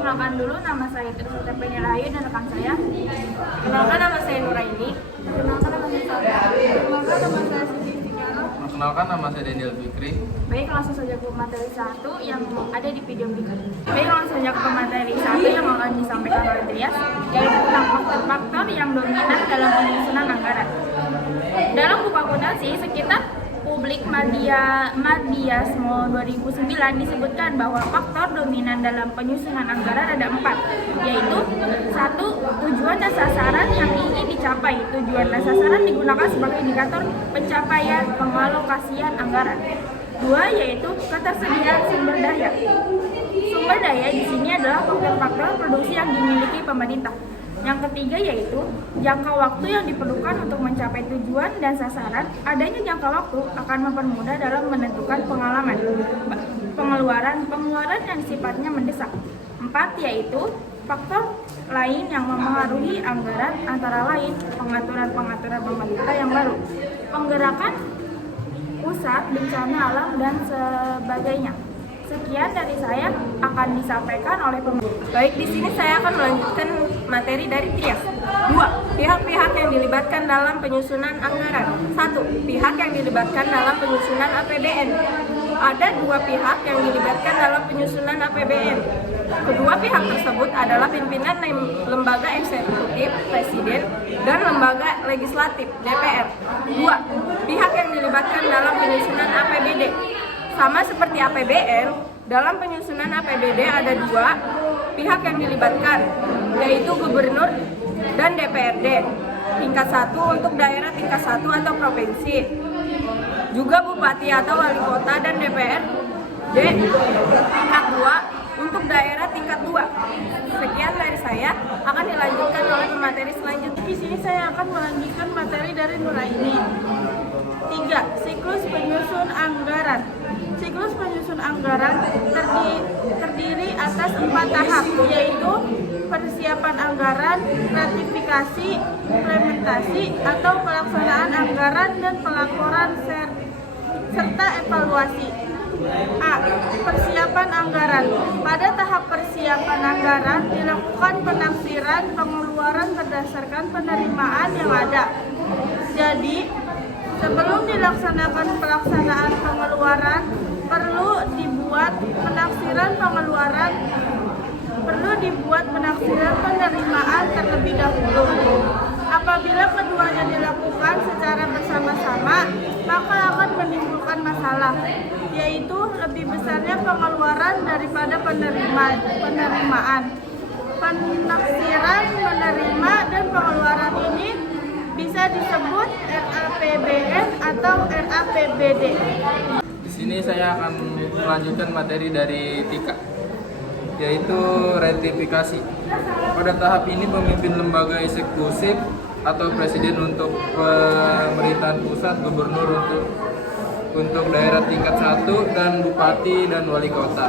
Perkenalkan dulu, nama saya Trisita Penirayu dan rekan saya. Kenalkan, nama saya Nuraini. Perkenalkan, nama saya Salma. Perkenalkan, nama saya Siti Istiqamah. Perkenalkan, nama saya Daniel Fikri. Baik, langsung saja ke materi 1 yang ada di video berikut. Baik, langsung saja ke materi 1 yang akan disampaikan oleh Trias, yaitu tentang faktor-faktor yang dominan dalam penyusunan anggaran. Dalam buku akuntansi, sekitar Publik Madiasmo 2009 disebutkan bahwa faktor dominan dalam penyusunan anggaran ada 4, yaitu 1. Tujuan dan sasaran yang ingin dicapai. Tujuan dan sasaran digunakan sebagai indikator pencapaian pengalokasian anggaran. 2. Yaitu ketersediaan sumber daya. Sumber daya di sini adalah faktor-faktor produksi yang dimiliki pemerintah. Yang ketiga yaitu jangka waktu yang diperlukan untuk mencapai tujuan dan sasaran. Adanya jangka waktu akan mempermudah dalam menentukan pengeluaran yang sifatnya mendesak. 4. Yaitu faktor lain yang mempengaruhi anggaran, antara lain pengaturan pemerintah yang baru, penggerakan pusat bencana alam dan sebagainya. Sekian dari saya akan disampaikan oleh pemerintah. Baik, di sini saya akan melanjutkan materi dari Trias. 2. Pihak-pihak yang dilibatkan dalam penyusunan anggaran. 1. Pihak yang dilibatkan dalam penyusunan APBN. Ada 2 pihak yang dilibatkan dalam penyusunan APBN. Kedua pihak tersebut adalah pimpinan lembaga eksekutif, presiden, dan lembaga legislatif, DPR. 2. Pihak yang dilibatkan dalam penyusunan APBD. Sama seperti APBN, dalam penyusunan APBD ada 2 pihak yang dilibatkan, yaitu gubernur dan DPRD tingkat 1 untuk daerah tingkat 1 atau provinsi, juga bupati atau wali kota dan DPRD tingkat 2 untuk daerah tingkat 2. Sekian dari saya, akan dilanjutkan oleh pemateri selanjutnya. Di sini saya akan melanjutkan materi dari Nuraini. 3. Siklus penyusun anggaran. Siklus penyusun anggaran terdiri atas 4 tahap, yaitu persiapan anggaran, ratifikasi, implementasi atau pelaksanaan anggaran, dan pelaporan serta evaluasi. A. Persiapan anggaran. Pada tahap persiapan anggaran dilakukan penafsiran pengeluaran berdasarkan penerimaan yang ada. Jadi, sebelum dilaksanakan pelaksanaan pengeluaran, perlu dibuat penafsiran penerimaan terlebih dahulu. Apabila keduanya dilakukan secara bersama-sama, maka akan menimbulkan masalah, yaitu lebih besarnya pengeluaran daripada penerimaan. Penafsiran menerima dan pengeluaran ini bisa disebut RAPBN atau RAPBD. Di sini saya akan melanjutkan materi dari Tika, yaitu ratifikasi. Pada tahap ini pemimpin lembaga eksekutif atau presiden untuk pemerintahan pusat, gubernur untuk daerah tingkat 1, dan bupati dan wali kota.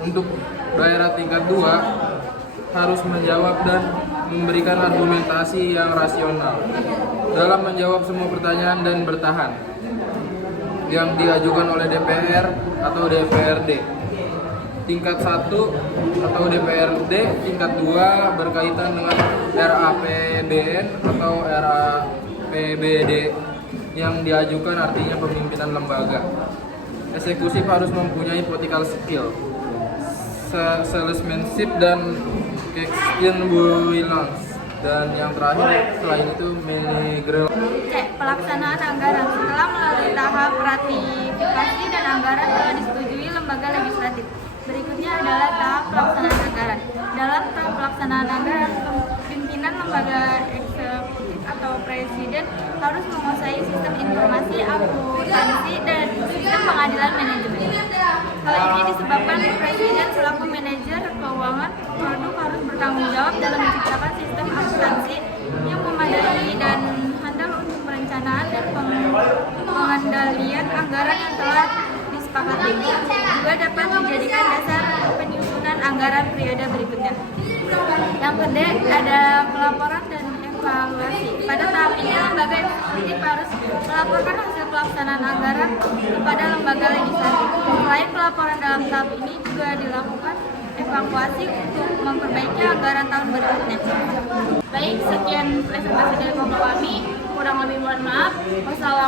Untuk daerah tingkat 2 harus menjawab dan memberikan argumentasi yang rasional dalam menjawab semua pertanyaan dan bertahan yang diajukan oleh DPR atau DPRD tingkat 1 atau DPRD tingkat 2 berkaitan dengan RAPBN atau RAPBD yang diajukan, artinya pemimpinan lembaga. Eksekutif harus mempunyai political skill, salesmanship, dan experience. Dan yang terakhir selain itu managerial. Pelaksanaan anggaran. Setelah melalui tahap ratifikasi dan anggaran telah disetujui lembaga legislatif, berikutnya adalah tahap pelaksanaan anggaran. Dalam tahap pelaksanaan anggaran, pimpinan lembaga eksekutif atau presiden harus menguasai sistem informasi akuntansi dan sistem pengadilan manajemen. Hal ini disebabkan presiden selaku manajer keuangan produk harus bertanggung jawab dalam menciptakan sistem akuntansi yang memadai dan handal untuk perencanaan dan pengendalian anggaran yang telah disepakati. Juga dapat dijadikan dasar penyusunan anggaran periode berikutnya. Yang kedua ada pelaporan dan evaluasi. Pada tahap ini lembaga eksekutif harus melaporkan hasil pelaksanaan anggaran kepada lembaga legislatif. Selain pelaporan dalam tahap ini juga dilakukan evakuasi untuk memperbaiki anggaran tahun berikutnya. Baik, sekian presentasi dari Kelompok kami. Kurang lebih mohon maaf. Wassalamualaikum